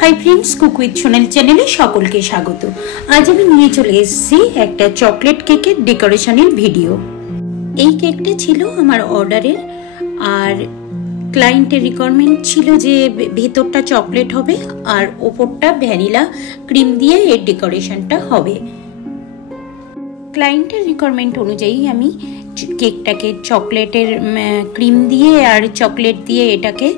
High friends cook with Sonali चैनेले सकलके स्वागत। आज आमि निये चले एसेछि एकटा चकलेट केकेर डेकोरेशनेर भिडियो। এই কেকটা ছিল আমার অর্ডারের আর ক্লায়েন্টের রিকোয়ারমেন্ট ছিল যে ভেতরটা চকলেট হবে আর উপরটা ভ্যানিলা ক্রিম দিয়ে এর ডেকোরেশনটা হবে। ক্লায়েন্টের রিকোয়ারমেন্ট অনুযায়ী আমি কেকটাকে চকলেটের ক্রিম দিয়ে আর চকলেট দিয়ে এটাকে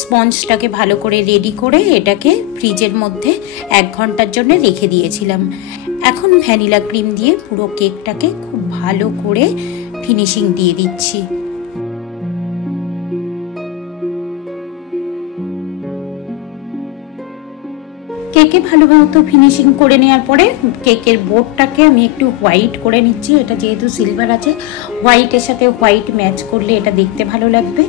স্পঞ্জটাকে ভালো করে রেডি করে এটাকে ফ্রিজের মধ্যে 1 ঘন্টার জন্য রেখে দিয়েছিলাম। এখন ভ্যানিলা ক্রিম দিয়ে পুরো কেকটাকে খুব ভালো করে ফিনিশিং দিয়ে দিচ্ছি। কেকে ভালোমতো ফিনিশিং করে নেওয়ার পরে কেকের বোর্ডটাকে আমি একটু হোয়াইট করে নিচ্ছি। এটা যেহেতু সিলভার আছে, হোয়াইটের সাথে হোয়াইট ম্যাচ করলে এটা দেখতে ভালো লাগবে।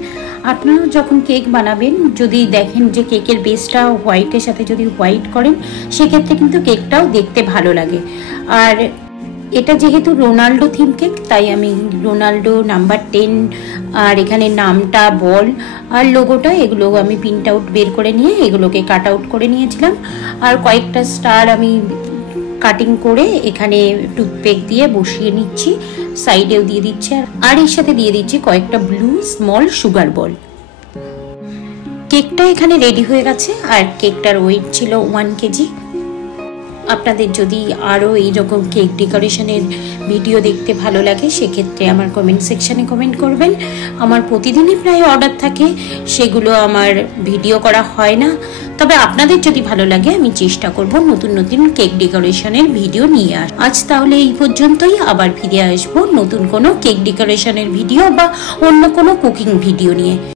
আপনারাও যখন কেক বানাবেন যদি দেখেন যে কেকের বেসটা হোয়াইটের সাথে যদি হোয়াইট করেন সেক্ষেত্রে কিন্তু কেকটাও দেখতে ভালো লাগে। আর এটা যেহেতু রোনাল্ডো থিম কেক তাই আমি রোনাল্ডো নাম্বার 10 আর এখানে নামটা বল আর লোগোটা এগুলো আমি প্রিন্ট আউট বের করে নিয়ে এগুলোকে কাট আউট করে নিয়েছিলাম। আর কয়েকটা স্টার আমি কাটিং করে এখানে টুথপেক দিয়ে বসিয়ে নিচ্ছি, সাইডেও দিয়ে দিচ্ছি আর এর সাথে দিয়ে দিচ্ছি কয়েকটা ব্লু স্মল সুগার বল। কেকটা এখানে রেডি হয়ে গেছে আর কেকটার ওয়েট ছিল 1 কেজি। আপনাদের যদি আরও এইরকম কেক ডেকোরেশনের ভিডিও দেখতে ভালো লাগে সেক্ষেত্রে আমার কমেন্ট সেকশানে কমেন্ট করবেন। আমার প্রতিদিনই প্রায় অর্ডার থাকে, সেগুলো আমার ভিডিও করা হয় না, তবে আপনাদের যদি ভালো লাগে আমি চেষ্টা করব নতুন নতুন কেক ডেকোরেশনের ভিডিও নিয়ে আজ তাহলে এই পর্যন্তই। আবার ফিরে আসবো নতুন কোনো কেক ডেকোরেশনের ভিডিও বা অন্য কোনো কুকিং ভিডিও নিয়ে।